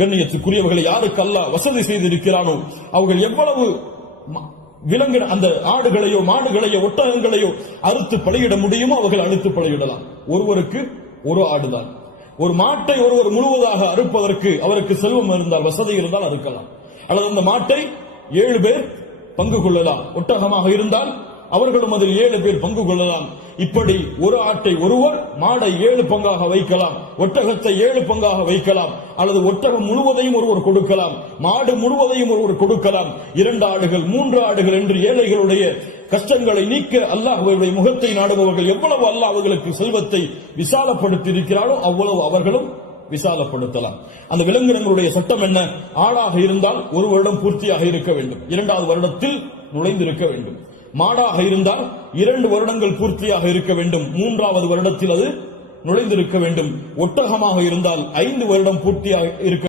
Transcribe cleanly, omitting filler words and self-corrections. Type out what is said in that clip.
கண்ணியத்துக்குரியவர்களை யாருக்கு அல்லாஹ் வசதி செய்திருக்கிறானோ அவர்கள் எவ்வளவு விலங்கு அந்த ஆடுகளையோ மாடுகளையோ ஒட்டகங்களையோ அறுத்து பலியிட முடியுமோ அவர்கள் அறுத்து பலியிடலாம். ஒருவருக்கு ஒரு ஆடுதான். ஒரு மாட்டை ஒருவர் முழுவதாக அறுப்பதற்கு அவருக்கு செல்வம் இருந்தால், வசதி இருந்தால் அறுக்கலாம். அல்லது அந்த மாட்டை 7 பேர் பங்கு கொள்ளலாம். ஒட்டகமாக இருந்தால் அவர்களும் அதில் 7 பேர் பங்கு கொள்ளலாம். இப்படி ஒரு ஆட்டை ஒருவர், மாடை 7 பங்காக வைக்கலாம், ஒட்டகத்தை 7 பங்காக வைக்கலாம். அல்லது ஒட்டகம் முழுவதையும் ஒருவர் கொடுக்கலாம், மாடு முழுவதையும் ஒருவர் கொடுக்கலாம். 2 ஆடுகள் 3 ஆடுகள் என்று ஏழைகளுடைய கஷ்டங்களை நீக்க அல்லாஹ்வுடைய முகத்தை நாடுபவர்கள் எவ்வளவு அல்லாஹ் அவர்களுக்கு செல்வத்தை விசாலப்படுத்தி இருக்கிறாரோ அவ்வளவு அவர்களும் விசாலப்படுத்தலாம். அந்த விலங்கினங்களுடைய சட்டம் என்ன? ஆடாக இருந்தால் 1 வருடம் பூர்த்தியாக இருக்க வேண்டும், 2வது வருடத்தில் நுழைந்திருக்க வேண்டும். மாடாக இருந்தால் 2 வருடங்கள் பூர்த்தியாக இருக்க வேண்டும், 3வது வருடத்தில் அது நுழைந்திருக்க வேண்டும். ஒட்டகமாக இருந்தால் 5 வருடம் பூர்த்தியாக இருக்க